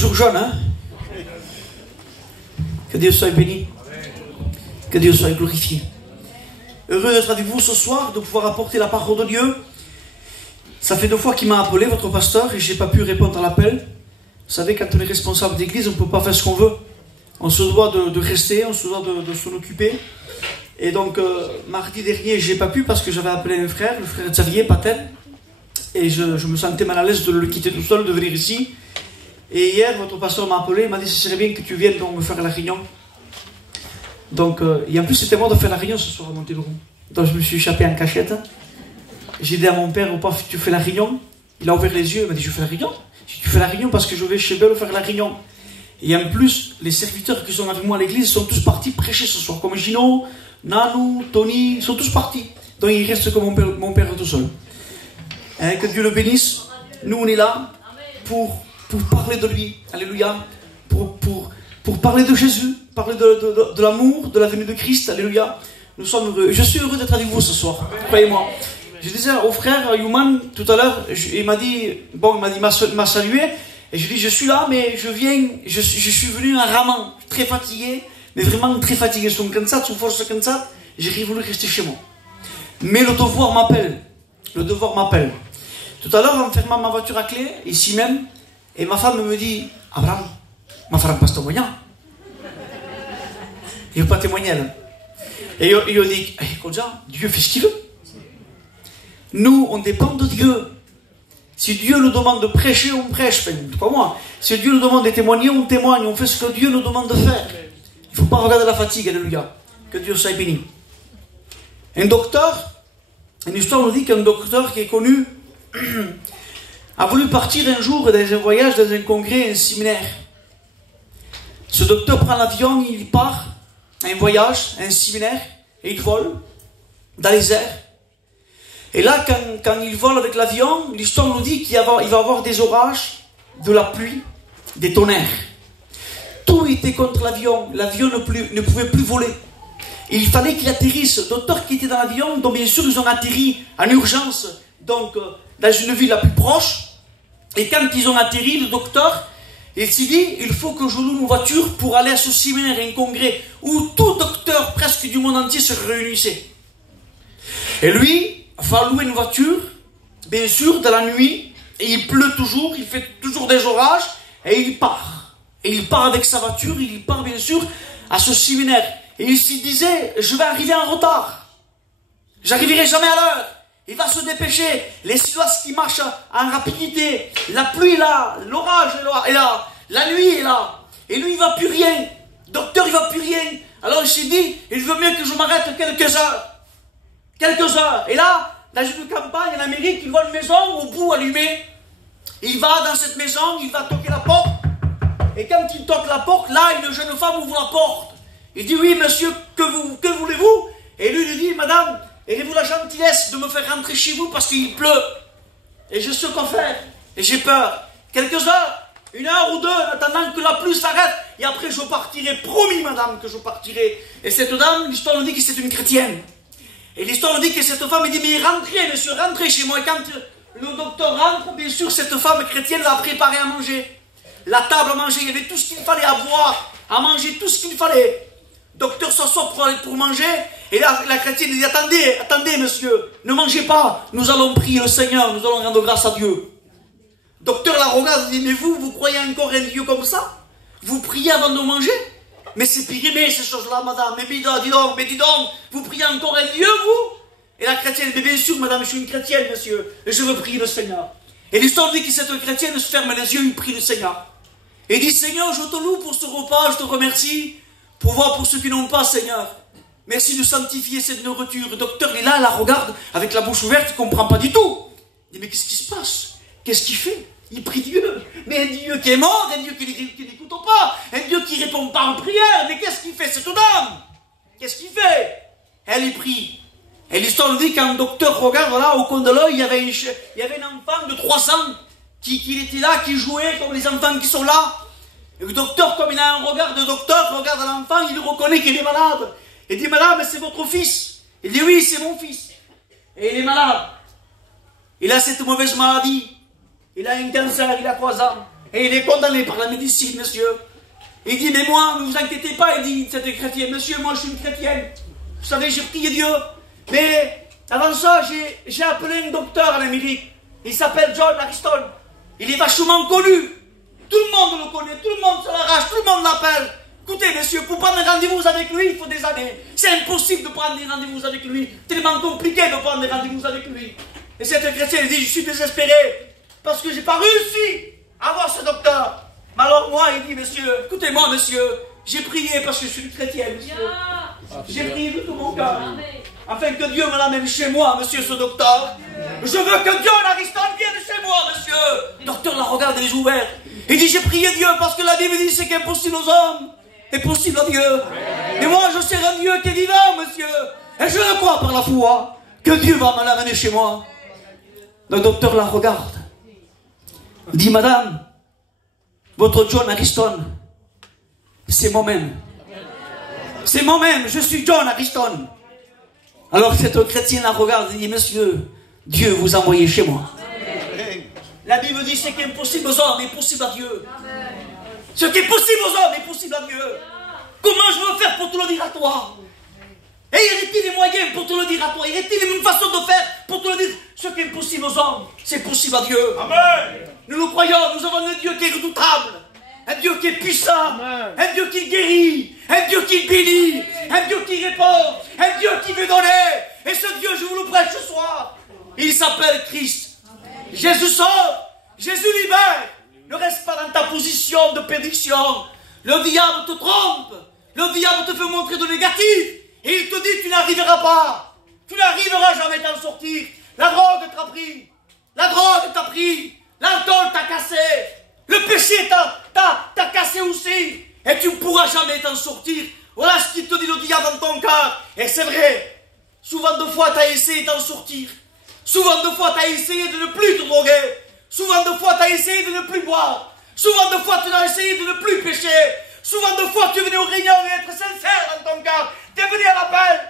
toujours jeune, hein? Que Dieu soit béni. Que Dieu soit glorifié. Heureux d'être avec vous ce soir, de pouvoir apporter la parole de Dieu. Ça fait 2 fois qu'il m'a appelé, votre pasteur, et je n'ai pas pu répondre à l'appel. Vous savez, quand on est responsable d'église, on ne peut pas faire ce qu'on veut. On se doit de rester, on se doit de s'en occuper. Et donc, mardi dernier, je n'ai pas pu parce que j'avais appelé un frère, le frère Xavier Patel. Et je me sentais mal à l'aise de le quitter tout seul, de venir ici. Et hier, votre pasteur m'a appelé, il m'a dit ce serait bien que tu viennes donc me faire la réunion. Donc, et en plus, c'était moi de faire la réunion ce soir à Montéloron. Donc, je me suis échappé en cachette. J'ai dit à mon père, « Paf, tu fais la réunion ?» Il a ouvert les yeux, il m'a dit, « Je fais la réunion ?» J'ai dit, « Tu fais la réunion parce que je vais chez Belle faire la réunion. » Et en plus, les serviteurs qui sont avec moi à l'église sont tous partis prêcher ce soir. Comme Gino, Nanou, Tony, ils sont tous partis. Donc, il reste que mon père tout seul. Hein, que Dieu le bénisse. Nous, on est là pour parler de lui. Alléluia. Pour parler de Jésus, parler de l'amour, de la venue de Christ. Alléluia. Nous sommes heureux. Je suis heureux d'être avec vous ce soir. Croyez-moi. Je disais au frère Youman tout à l'heure, il m'a m'a salué. Et je dis, je suis là, mais je suis venu en ramant, très fatigué, mais vraiment très fatigué. Sous force comme ça, j'ai voulu rester chez moi. Mais le devoir m'appelle. Le devoir m'appelle. Tout à l'heure, en fermant ma voiture à clé, ici même, et ma femme me dit, Abraham, ma femme passe témoignant. Il ne veut pas témoigner, elle. Et il dit, écoute, Dieu fait ce qu'il veut. Nous, on dépend de Dieu. Si Dieu nous demande de prêcher, on prêche. Enfin, pas moi. Si Dieu nous demande de témoigner, on témoigne. On fait ce que Dieu nous demande de faire. Il ne faut pas regarder la fatigue, alléluia. Que Dieu soit béni. Un docteur, une histoire nous dit qu'un docteur qui est connu a voulu partir un jour dans un voyage, dans un congrès, un séminaire. Ce docteur prend l'avion, il part à un voyage, à un séminaire, et il vole dans les airs. Et là, quand il vole avec l'avion, l'histoire nous dit qu'il va y avoir des orages, de la pluie, des tonnerres. Tout était contre l'avion. L'avion ne pouvait plus voler. Et il fallait qu'il atterrisse. Le docteur qui était dans l'avion, donc bien sûr, ils ont atterri en urgence, donc dans une ville la plus proche. Et quand ils ont atterri, le docteur, il s'est dit, il faut que je loue une voiture pour aller à ce séminaire, un congrès, où tout docteur presque du monde entier se réunissait. Et lui va louer une voiture, bien sûr, dans la nuit, et il pleut toujours, il fait toujours des orages, et il part. Et il part avec sa voiture, il part bien sûr à ce séminaire. Et il se disait, je vais arriver en retard. J'arriverai jamais à l'heure. Il va se dépêcher. Les silos qui marchent en rapidité. La pluie est là, l'orage est là, la nuit est là. Et lui, il ne va plus rien. Docteur, il ne va plus rien. Alors il s'est dit, il veut mieux que je m'arrête quelques heures. Quelques heures. Et là, dans une campagne en Amérique, il voit une maison au bout allumée. Il va dans cette maison, il va toquer la porte. Et quand il toque la porte, là, une jeune femme ouvre la porte. Il dit, oui, monsieur, que voulez-vous? Et lui dit, madame, aurez-vous la gentillesse de me faire rentrer chez vous parce qu'il pleut? Et je sais quoi faire. Et j'ai peur. Quelques heures, 1 heure ou 2, en attendant que la pluie s'arrête. Et après, je partirai. Promis, madame, que je partirai. Et cette dame, l'histoire nous dit que c'est une chrétienne. Et l'histoire nous dit que cette femme, elle dit, mais rentrez, monsieur, rentrez chez moi. Et quand le docteur rentre, bien sûr, cette femme chrétienne va préparer à manger. La table à manger, il y avait tout ce qu'il fallait à boire, à manger, tout ce qu'il fallait. Docteur s'assoit pour manger, et là, la chrétienne dit, attendez, monsieur, ne mangez pas, nous allons prier le Seigneur, nous allons rendre grâce à Dieu. Docteur la regarde et dit, mais vous croyez encore un Dieu comme ça? Vous priez avant de manger? Mais c'est périmé ces choses-là, madame, mais dis donc, vous priez encore un Dieu, vous? Et la chrétienne, mais bien sûr, madame, je suis une chrétienne, monsieur, et je veux prier le Seigneur. Et l'histoire dit que cette chrétienne se ferme les yeux, il prie le Seigneur. Et dit, Seigneur, je te loue pour ce repas, je te remercie, pour voir pour ceux qui n'ont pas, Seigneur. Merci de sanctifier cette nourriture. Le docteur, il est là, la regarde, avec la bouche ouverte, il ne comprend pas du tout. Il dit, mais qu'est-ce qui se passe? Qu'est-ce qu'il fait? Il prie Dieu. Mais un Dieu qui est mort, un Dieu qui n'écoute pas, un Dieu qui ne répond pas en prière. Mais qu'est-ce qu'il fait, cette dame? Qu'est-ce qu'il fait? Elle y prie. Et l'histoire nous dit qu'un docteur regarde, là, au coin de l'œil, il y avait un enfant de 3 ans qui était là, qui jouait comme les enfants qui sont là. Et le docteur, comme il a un regard de docteur, regarde l'enfant, il reconnaît qu'il est malade. Il dit, madame, c'est votre fils? Il dit, oui, c'est mon fils. Et il est malade. Il a cette mauvaise maladie. Il a un cancer, il a 3 ans. Et il est condamné par la médecine, monsieur. Il dit, mais moi, ne vous inquiétez pas, il dit, c'était chrétien. Monsieur, moi, je suis une chrétienne. Vous savez, j'ai prié Dieu. Mais avant ça, j'ai appelé un docteur en Amérique. Il s'appelle John Ariston. Il est vachement connu. Tout le monde le connaît, tout le monde se l'arrache, tout le monde l'appelle. Écoutez, monsieur, pour prendre un rendez-vous avec lui, il faut des années. C'est impossible de prendre des rendez-vous avec lui. Tellement compliqué de prendre des rendez-vous avec lui. Et cette chrétienne, il dit, je suis désespéré. Parce que j'ai pas réussi à voir ce docteur. Mais alors moi, il dit, monsieur, écoutez-moi, monsieur, j'ai prié parce que je suis une chrétienne, monsieur. J'ai prié de tout mon cœur. Afin que Dieu me l'amène chez moi, monsieur, ce docteur. Je veux que Dieu, l'Ariston, vienne chez moi, monsieur. Le docteur la regarde les yeux ouverts. Il dit, j'ai prié Dieu parce que la Bible dit, c'est qu'impossible aux hommes est possible à Dieu. Et moi, je sers un Dieu qui est vivant, monsieur. Et je le crois par la foi que Dieu va me l'amener chez moi. Le docteur la regarde. Il dit, madame, votre John Ariston, c'est moi-même. C'est moi-même, je suis John Ariston. Alors cette chrétienne la regarde et dit, monsieur, Dieu vous a envoyé chez moi. La Bible dit, ce qui est impossible aux hommes est possible à Dieu. Ce qui est possible aux hommes est possible à Dieu. Comment je veux faire pour te le dire à toi? Et y a-t-il des moyens pour te le dire à toi? Y a-t-il une façon de faire pour te le dire? Ce qui est impossible aux hommes, c'est possible à Dieu. Amen. Nous croyons, nous avons un Dieu qui est redoutable. Un Dieu qui est puissant. Amen. Un Dieu qui guérit. Un Dieu qui bénit. Un Dieu qui répond. Un Dieu qui veut donner. Et ce Dieu, je vous le prêche ce soir. Il s'appelle Christ. Amen. Jésus sauve. Jésus libère. Ne reste pas dans ta position de perdition. Le diable te trompe. Le diable te fait montrer de négatif. Et il te dit, tu n'arriveras pas. Tu n'arriveras jamais à t'en sortir. La drogue t'a pris. La drogue t'a pris. L'alcool t'a cassé. Le péché t'a cassé aussi. Et tu ne pourras jamais t'en sortir. Voilà ce qu'il te dit le diable dans ton cœur. Et c'est vrai. Souvent de fois, tu as essayé d'en sortir. Souvent de fois, tu as essayé de ne plus te droguer. Souvent de fois, tu as essayé de ne plus boire. Souvent de fois, tu as essayé de ne plus pécher. Souvent de fois, tu es venu au réunion et être sincère dans ton cœur. Tu es venu à l'appel.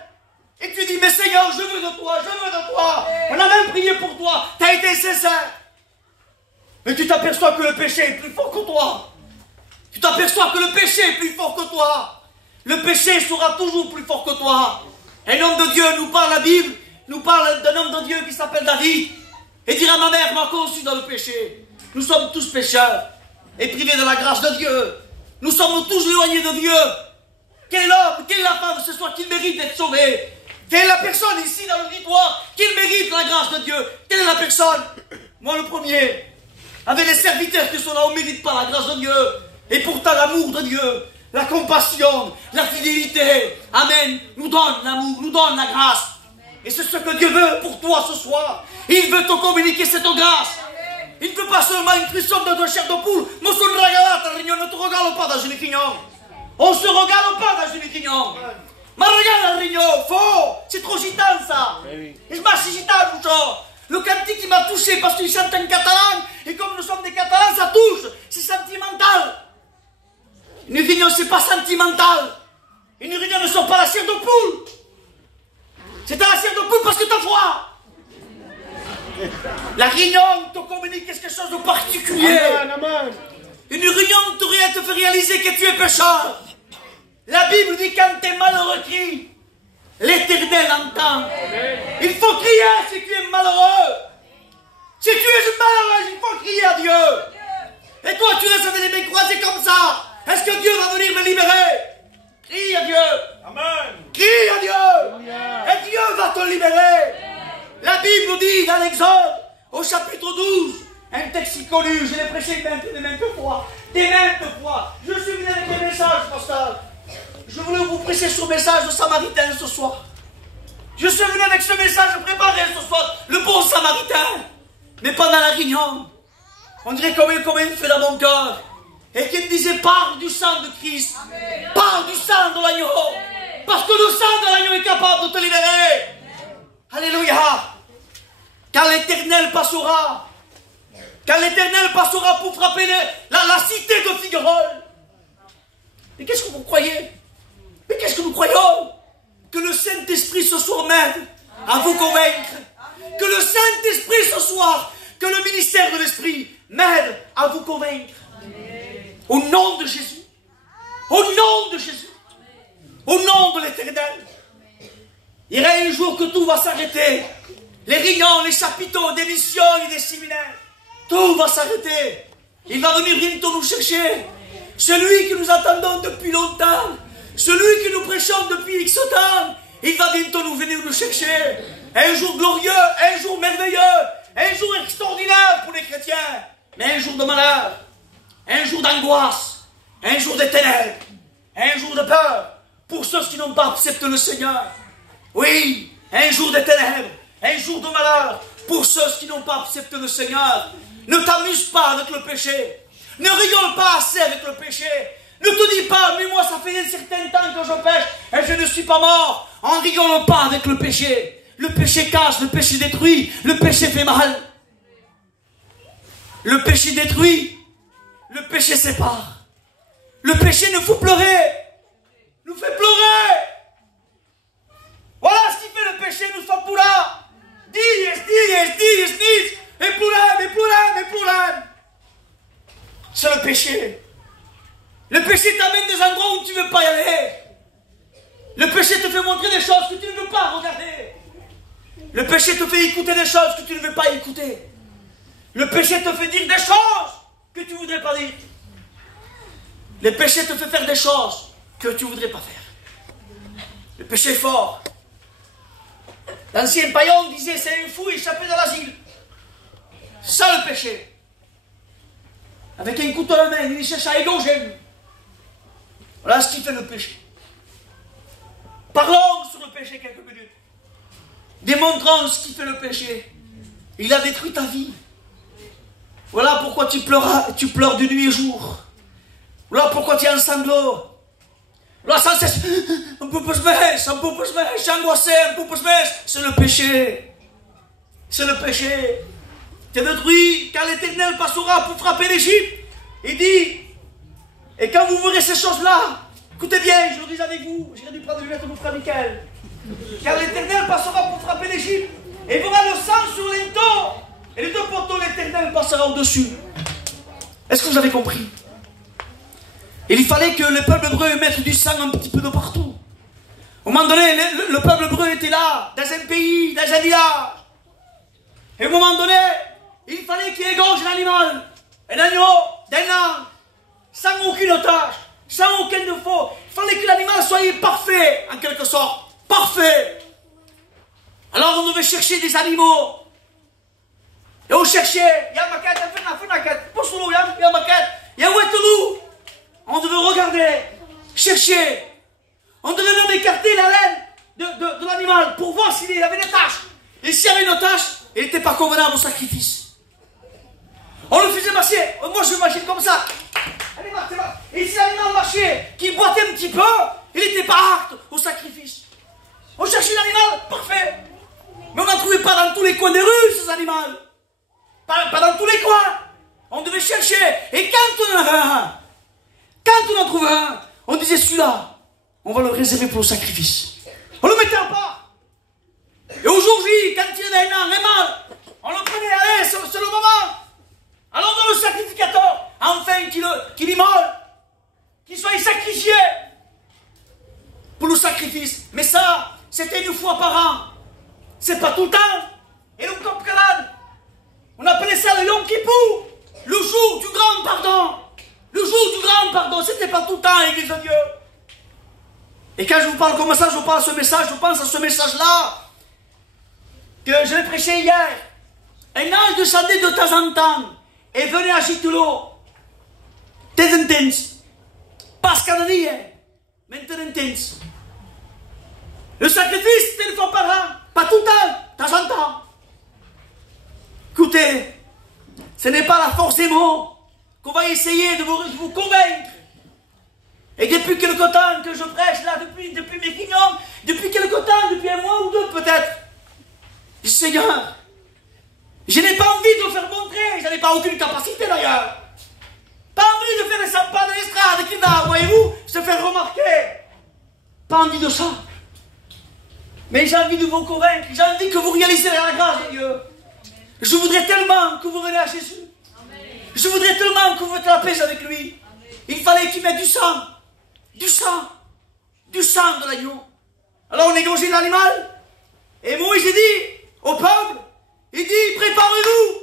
Et tu dis, mais Seigneur, je veux de toi, je veux de toi. On a même prié pour toi. Tu as été sincère. Mais tu t'aperçois que le péché est plus fort que toi. Tu t'aperçois que le péché est plus fort que toi. Le péché sera toujours plus fort que toi. Un homme de Dieu nous parle, la Bible nous parle d'un homme de Dieu qui s'appelle David. Et dira, ma mère m'a conçu dans le péché. Nous sommes tous pécheurs et privés de la grâce de Dieu. Nous sommes tous éloignés de Dieu. Quel est l'homme, quelle est la femme ce soir qui mérite d'être sauvé? Quelle est la personne ici dans l'auditoire qui mérite la grâce de Dieu? Quelle est la personne? Moi le premier. Avec les serviteurs qui sont là, on ne mérite pas la grâce de Dieu. Et pourtant l'amour de Dieu, la compassion, la fidélité, Amen, nous donne l'amour, nous donne la grâce. Et c'est ce que Dieu veut pour toi ce soir. Il veut te communiquer cette grâce. Il ne veut pas seulement une cuisson de chair de poule. Ne te regarde pas dans une quignon. On ne se regarde pas dans une quignon. Ma regarde le rignon, faux. C'est trop gitan ça. Et je marche gitan, mucho. Le cantique il m'a touché parce qu'il chante en catalan. Et comme nous sommes des catalans, ça touche. C'est sentimental. Une réunion, c'est pas sentimental. Une réunion ne sort pas la chair de poule. C'est à la chair de poule parce que t'as froid. La réunion te communique quelque chose de particulier. Amen, amen. Une réunion te fait réaliser que tu es pécheur. La Bible dit quand t'es malheureux, crie. L'Éternel entend. Il faut crier si tu es malheureux. Si tu es malheureux, il faut crier à Dieu. Et toi, tu restes avec les mains croisées comme ça. Est-ce que Dieu va venir me libérer? Crie à Dieu. Amen. Crie à Dieu. Et Dieu va te libérer. La Bible dit dans l'Exode, au chapitre 12, un texte si connu, je l'ai prêché maintes fois. Des maintes fois. Je suis venu avec des messages, pasteur. Je voulais vous prêcher ce message de Samaritain ce soir. Je suis venu avec ce message préparé ce soir, le bon Samaritain. Mais pendant la réunion, on dirait comme un feu dans mon cœur. Et qui me disait, parle du sang de Christ. Amen. Parle du sang de l'agneau. Parce que le sang de l'agneau est capable de te libérer. Alléluia. Quand l'Éternel passera. Quand l'Éternel passera pour frapper la cité de Figuerolles. Mais qu'est-ce que vous croyez? Mais qu'est-ce que nous croyons? Que le Saint-Esprit ce soir m'aide à vous convaincre. Que le Saint-Esprit ce soir, que le ministère de l'Esprit m'aide à vous convaincre. Au nom de Jésus. Au nom de Jésus. Au nom de l'Éternel. Il y aura un jour que tout va s'arrêter. Les réunions, les chapiteaux, des missions et des séminaires. Tout va s'arrêter. Il va venir bientôt nous chercher. Celui que nous attendons depuis longtemps. Celui que nous prêchons depuis X temps. Il va bientôt nous venir nous chercher. Un jour glorieux, un jour merveilleux, un jour extraordinaire pour les chrétiens. Mais un jour de malheur, un jour d'angoisse, un jour de ténèbres, un jour de peur pour ceux qui n'ont pas accepté le Seigneur. Oui, un jour de ténèbres, un jour de malheur pour ceux qui n'ont pas accepté le Seigneur. Ne t'amuse pas avec le péché. Ne rigole pas assez avec le péché. Ne te dis pas, mais moi ça fait un certain temps que je pêche et je ne suis pas mort. En rigolant pas avec le péché. Le péché casse, le péché détruit, le péché fait mal. Le péché détruit, le péché sépare. Le péché nous fait pleurer, nous fait pleurer. Voilà ce qui fait le péché, nous fait pleurer. Dis, et pleurer. C'est le péché. Le péché t'amène des endroits où tu ne veux pas y aller. Le péché te fait montrer des choses que tu ne veux pas regarder. Le péché te fait écouter des choses que tu ne veux pas écouter. Le péché te fait dire des choses que tu ne voudrais pas dire. Le péché te fait faire des choses que tu ne voudrais pas faire. Le péché est fort. L'ancien païen disait c'est un fou échappé de l'asile. C'est ça le péché. Avec un couteau à la main, il cherche à égorger. Voilà ce qui fait le péché. Parlons sur le péché quelques minutes. Démontrons ce qui fait le péché. Il a détruit ta vie. Voilà pourquoi tu pleures de nuit et jour. Voilà pourquoi tu es en sanglots. Voilà sans cesse. Un peu plus je suis angoissé, un peu plus c'est le péché. C'est le péché. Tu es détruit quand l'Éternel passera pour frapper l'Égypte. Il dit, et quand vous verrez ces choses-là, écoutez bien, je le dis avec vous, j'irai du prendre de mon frère Michael. Car l'Éternel passera pour frapper l'Égypte, et il verra le sang sur les dos, et les deux poteaux, l'Éternel passera au-dessus. Est-ce que vous avez compris? Il fallait que le peuple hébreu mette du sang un petit peu de partout. Au moment donné, le peuple hébreu était là, dans un pays, dans un village. Et au moment donné, il fallait qu'il égorge un animal, un agneau, d'un âne, sans aucune tâche, sans aucun défaut. Il fallait que l'animal soit parfait, en quelque sorte. Parfait. Alors on devait chercher des animaux. Et on cherchait. On devait regarder, chercher. On devait même écarter la laine de l'animal pour voir s'il avait des taches. Et s'il y avait une tache, il n'était pas convenable au sacrifice. On le faisait marcher. Moi je marchais comme ça. Allez, marche. Et si l'animal marchait, qu'il boitait un petit peu, il n'était pas apte au sacrifice. On cherchait l'animal, parfait. Mais on n'en trouvait pas dans tous les coins des rues, ces animaux. Pas dans tous les coins. On devait chercher. Et quand on en avait un, quand on en trouvait un, on disait celui-là, on va le réserver pour le sacrifice. On le mettait à part. Et aujourd'hui, quand il y avait un mâle, on le prenait, allez, c'est le moment. Alors dans le sacrificateur, enfin qu'il immole, qu'il soit sacrifié pour le sacrifice. Mais ça, c'était une fois par an. C'est pas tout le temps. Et le Kopkalan, on appelait ça le Yom Kippur, le jour du grand pardon. Le jour du grand pardon, c'était pas tout le temps, l'Église de Dieu. Et quand je vous parle comme ça, je parle à ce message, je pense à ce message-là que je l'ai prêché hier. Un ange descendait de temps en temps et venait agiter l'eau. T'es pas canadien, mais t'es le sacrifice, c'était une fois par an, pas tout le temps, de temps en temps. Écoutez, ce n'est pas la force des mots qu'on va essayer de vous convaincre. Et depuis quelque temps que je prêche, là, depuis mes guignons, depuis quelque temps, depuis un mois ou deux peut-être, je dis, Seigneur, je n'ai pas envie de le faire montrer, je n'ai pas aucune capacité d'ailleurs. Pas envie de faire des sympas de l'estrade qui va, voyez-vous, se faire remarquer. Pas envie de ça. Mais j'ai envie de vous convaincre, j'ai envie que vous réalisez la grâce de Dieu. Je voudrais tellement que vous veniez à Jésus. Je voudrais tellement que vous faites la paix avec lui. il fallait qu'ils mettent du sang. Du sang. Du sang de l'agneau. Alors on égorgeait l'animal. Et Moïse dit au peuple, il dit, préparez-vous.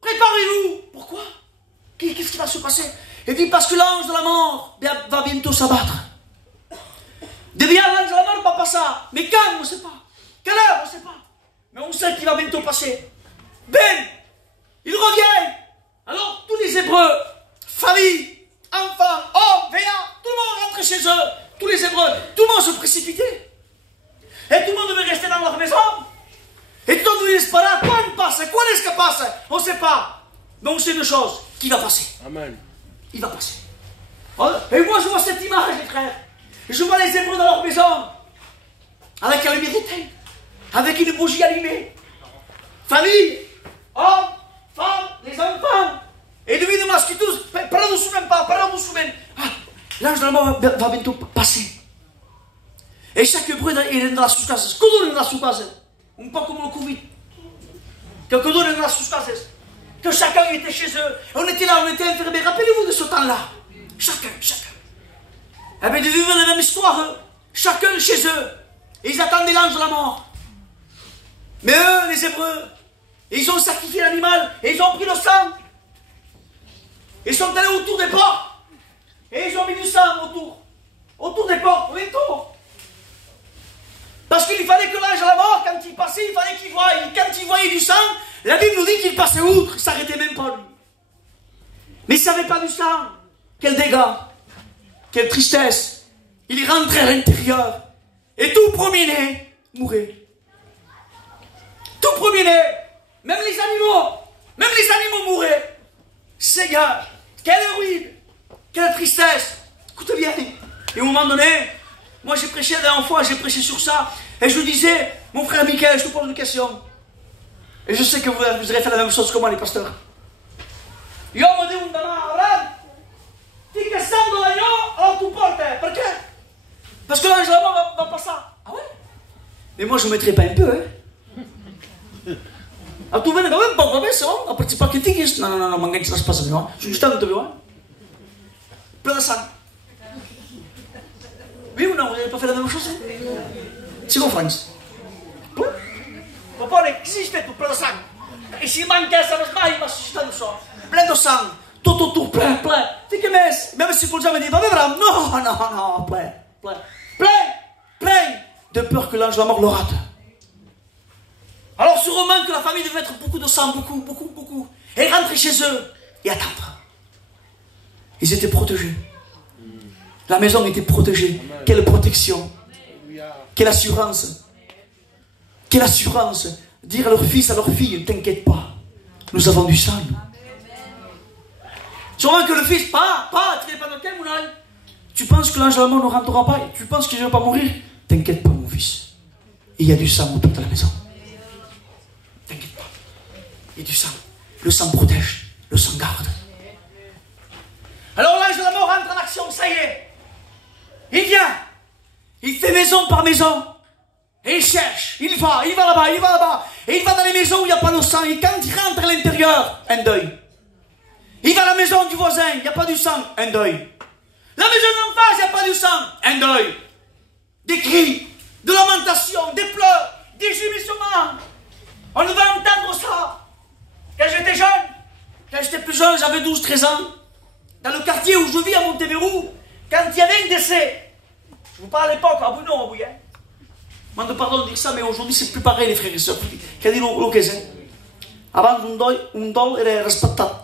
Préparez-vous. Pourquoi? Qu'est-ce qui va se passer? Il dit, parce que l'ange de la mort va bientôt s'abattre. Devient l'ange de la mort, pas ça. Mais quand, on ne sait pas. Quelle heure, on ne sait pas. Mais on sait qu'il va bientôt passer. Ben, il revient. Alors, tous les Hébreux, famille, enfants, hommes, veillards, tout le monde rentrait chez eux. Tous les Hébreux, tout le monde se précipitait. Et tout le monde devait rester dans leur maison. Et tout le monde devait espérer. Quand passe? Quoi est-ce que passe? On ne sait pas. Mais on sait une chose, qu'il va passer. Amen. Il va passer. Et moi, je vois cette image, les frères. Je vois les Hébreux dans leur maison, avec la lumière éteinte, avec une bougie allumée. Famille, hommes, femmes, les enfants. Et lui, nous masque tous. Parlons-nous même pas, parlons-nous même. Ah, l'ange de la mort va bientôt passer. Et chaque Hébreu est dans la sous-case. Comment dans la sous-case? Un peu comme le Covid. Que dans la sous-case. Que chacun était chez eux. On était là, on était enfermés. Rappelez-vous de ce temps-là. Chacun. Eh bien, de vivre la même histoire, eux. Chacun chez eux. Et ils attendaient l'ange de la mort. Mais eux, les Hébreux, ils ont sacrifié l'animal et ils ont pris le sang. Ils sont allés autour des portes. Et ils ont mis du sang autour. Autour des portes, autour. Parce qu'il fallait que l'ange de la mort, quand il passait, il fallait qu'il voie. Quand il voyait du sang, la Bible nous dit qu'il passait outre. Il ne s'arrêtait même pas, lui. Mais il ne savait pas du sang. Quel dégât. Quelle tristesse. Il rentrait à l'intérieur. Et tout premier-né mourait. Tout premier-né. Même les animaux mouraient. Seigneur, quelle ruine. Quelle tristesse. Écoute bien. Et au moment donné, moi j'ai prêché la dernière fois, j'ai prêché sur ça. Et je lui disais, mon frère Michael, je te pose une question. Et je sais que vous allez faire la même chose que moi, les pasteurs. Io me dis un dama, ti che sanno l'agneau, alors tu portes. Pourquoi? Parce que l'ange de la mort va passer. Ah ouais? Mais moi je ne mettrai pas un peu, hein. Ah, tu viens de même pas, c'est bon? Après, tu pas critiques. Non, mangan, ça se passe bien. Je suis juste un peu, hein. Plein de sang. Oui ou non? Vous n'avez pas fait la même chose? C'est mon France. Papa, existe tout plein de sang. Et s'il manquait, ça va il va susciter le sang. Plein de sang. Tout autour, plein. Tu que même si Paul me dit, va me non, plein. De peur que l'ange de la mort le rate. Alors, sûrement que la famille devait mettre beaucoup de sang, beaucoup. Et rentrer chez eux et attendre. Ils étaient protégés. La maison était protégée. Quelle protection. Quelle assurance. Dire à leur fils, à leur fille, ne t'inquiète pas. Nous avons du sang. Sûrement que le fils, pas, tu n'es pas dans quel moulin. Tu penses que l'ange de la mort ne rentrera pas? Tu penses que je ne vais pas mourir? T'inquiète pas, mon fils. Il y a du sang autour de la maison. T'inquiète pas. Il y a du sang. Le sang protège. Le sang garde. Alors l'ange de la mort rentre en action, ça y est. Il vient. Il fait maison par maison. Et il cherche. Il va là-bas. Et il va dans les maisons où il n'y a pas de sang. Et quand il rentre à l'intérieur, un deuil. Il va à la maison du voisin, il n'y a pas du sang, un deuil. La maison d'en face, il n'y a pas du sang, un deuil. Des cris, de lamentations, des pleurs, des gémissements. On va entendre ça. Quand j'étais jeune, quand j'étais plus jeune, j'avais 12-13 ans. Dans le quartier où je vis à Montebello, quand il y avait un décès, je vous parle à l'époque, à Bouillon, oui, hein. Mande pardon de dire ça, mais aujourd'hui c'est plus pareil, les frères et sœurs. Qu'a dit l'occasion? Avant, un dol era respectable.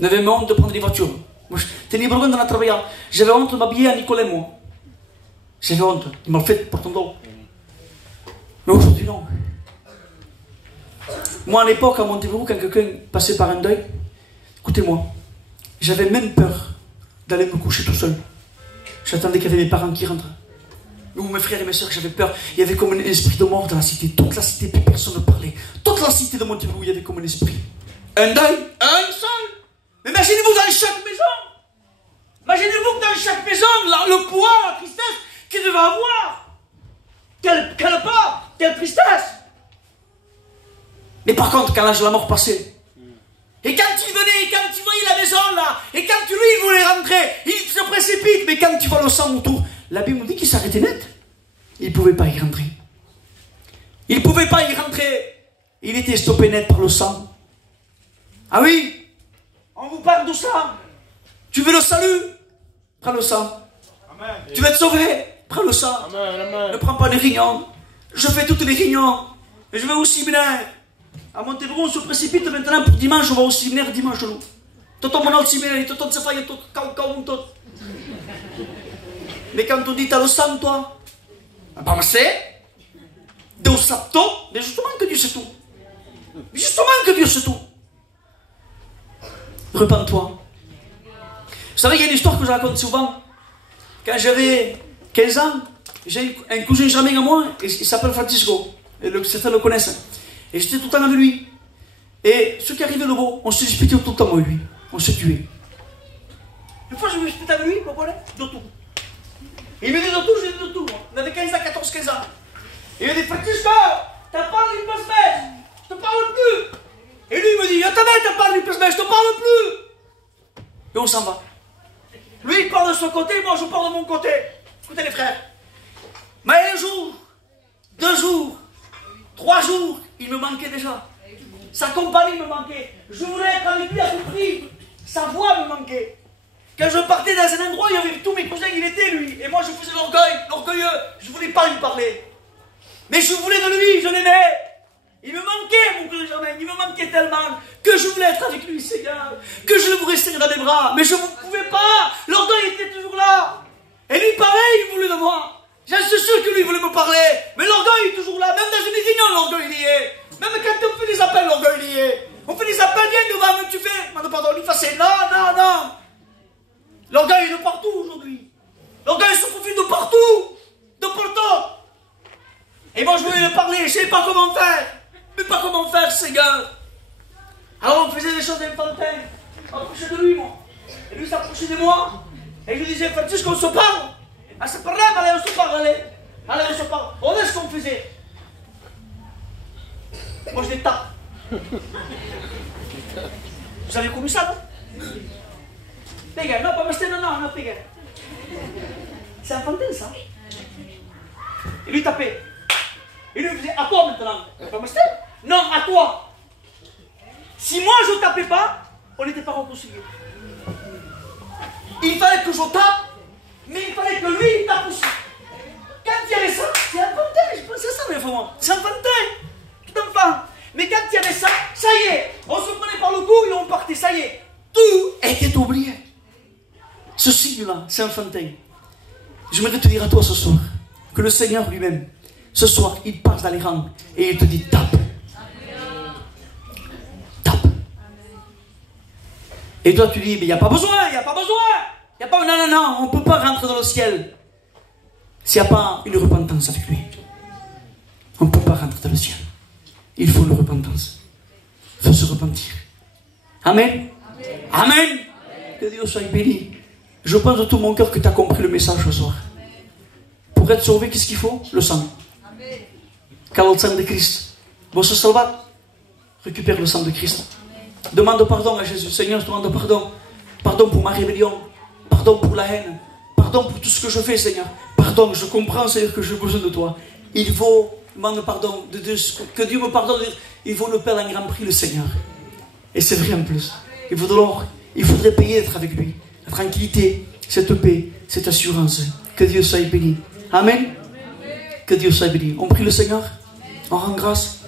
On avait honte de prendre des voitures. Moi, j'avais besoin d'aller travailler. J'avais honte de m'habiller à Nicolas, moi. J'avais honte. Il m'a fait pour ton dos. Mais aujourd'hui, non. Moi, à l'époque, à Montebello, quand quelqu'un passait par un deuil, écoutez-moi, j'avais même peur d'aller me coucher tout seul. J'attendais qu'il y avait mes parents qui rentrent. Ou mes frères et mes soeurs, j'avais peur. Il y avait comme un esprit de mort dans la cité. Toute la cité, plus personne ne parlait. Toute la cité de Montebello, il y avait comme un esprit. Un deuil, un seul. Mais imaginez-vous dans chaque maison. Imaginez-vous que dans chaque maison, le poids, la tristesse qu'il devait avoir. Quelle peur, quelle tristesse. Mais par contre, quand l'âge de la mort passait, Et quand il venait, quand il voyait la maison là, et quand lui il voulait rentrer, il se précipite, mais quand tu vois le sang autour, la Bible nous dit qu'il s'arrêtait net. Il ne pouvait pas y rentrer. Il ne pouvait pas y rentrer. Il était stoppé net par le sang. Ah oui, on vous parle de ça. Tu veux le salut? Prends le sang. Amen. Tu veux être sauvé? Prends le sang. Amen, amen. Ne prends pas les réunions. Je fais toutes les réunions. Et je vais au séminaire. À Montebron, on se précipite maintenant pour dimanche. On va au séminaire dimanche. Nous. Toto mon séminaire, toto se fait, toto tot. Mais quand on dit t'as le sang, toi, bah c'est Dieu sait tout. Mais justement que Dieu sait tout. Justement que Dieu sait tout. Repends-toi. Vous savez, il y a une histoire que je raconte souvent. Quand j'avais 15 ans, j'ai un cousin germain à moi, il s'appelle Francisco. Et certains le connaissent. Et j'étais tout le temps avec lui. Et ce qui arrivait le beau, on se disputait tout le temps avec lui. On se tuait. Une fois, je me disputais avec lui, vous comprenez? De tout. Et il me dit de tout, je lui dis de tout. On avait 15 ans, 14, 15 ans. Et il me dit, Francisco, t'as parlé une passe-mèche, je te parle plus. Et lui, il me dit, t'as parlé une passe-mèche, je te parle plus. Et on s'en va. Lui, il part de son côté, moi, je pars de mon côté. Écoutez, les frères. Mais un jour, 2 jours, 3 jours, il me manquait déjà. Sa compagnie me manquait. Je voulais être avec lui à tout prix. Sa voix me manquait. Quand je partais dans un endroit, il y avait tous mes cousins, il était lui. Et moi, je faisais l'orgueilleux. Je ne voulais pas lui parler. Mais je voulais de lui, je l'aimais. Il me manquait, mon cousin Germain. Il me manquait tellement que je voulais être avec lui, Seigneur. Que je voulais serrer dans les bras. Mais je ne pouvais pas. L'orgueil était toujours là. Et lui, pareil, il voulait de moi. J'en suis sûr que lui voulait me parler. Mais l'orgueil est toujours là. Même dans une réunion, l'orgueil y est. Même quand on fait des appels, l'orgueil y est. On fait des appels, viens devant, mais tu fais. Pardon, lui facile. Non. L'orgueil est de partout aujourd'hui. L'orgueil se profile de partout. De partout. Et moi, je voulais lui parler. Je ne sais pas comment faire. Mais pas comment faire, Seigneur. Alors, on faisait des choses infantines. On s'approchait de lui, moi. Et lui s'approchait de moi. Et je lui disais, Francisco, on se parle. Ah, c'est pas grave, allez, on se parle, allez. Allez, on se parle. On est ce qu'on faisait. Moi, je les tape. Vous avez connu ça, non? Pega, non, pas me non, pega. C'est enfantin, ça. Et lui tapait. Et lui faisait, à toi maintenant. Pas me non, à toi. Si moi, je tapais pas, on n'était pas réconciliés. Il fallait que je tape, mais il fallait que lui, il tape aussi. Quand il y avait ça, c'est enfantin, je pensais ça, mais vraiment. C'est enfantin, tout enfant. Mais quand il y avait ça, ça y est, on se prenait par le cou et on partait, ça y est. Tout était oublié. Ceci, là, c'est enfantin. J'aimerais te dire à toi ce soir, que le Seigneur lui-même, ce soir, il passe dans les rangs et il te dit, tape. Tape. Et toi, tu dis, mais il n'y a pas besoin, il n'y a pas besoin. Y a pas, non, on ne peut pas rentrer dans le ciel s'il n'y a pas une repentance avec lui. On ne peut pas rentrer dans le ciel. Il faut une repentance. Il faut se repentir. Amen. Amen. Amen. Que Dieu soit béni. Je pense de tout mon cœur que tu as compris le message ce soir. Pour être sauvé, qu'est-ce qu'il faut? Le sang. Car le sang de Christ. Vous se sauvez. Récupère le sang de Christ. Demande pardon à Jésus. Seigneur, je demande pardon. Pardon pour ma rébellion. Pardon pour la haine. Pardon pour tout ce que je fais, Seigneur. Pardon, je comprends, Seigneur, que j'ai besoin de toi. Il vaut, demande pardon, que Dieu me pardonne. Il vaut le perdre un grand prix, le Seigneur. Et c'est vrai en plus. Il faudrait payer d'être avec lui. La tranquillité, cette paix, cette assurance. Que Dieu soit béni. Amen. Que Dieu soit béni. On prie le Seigneur. On rend grâce.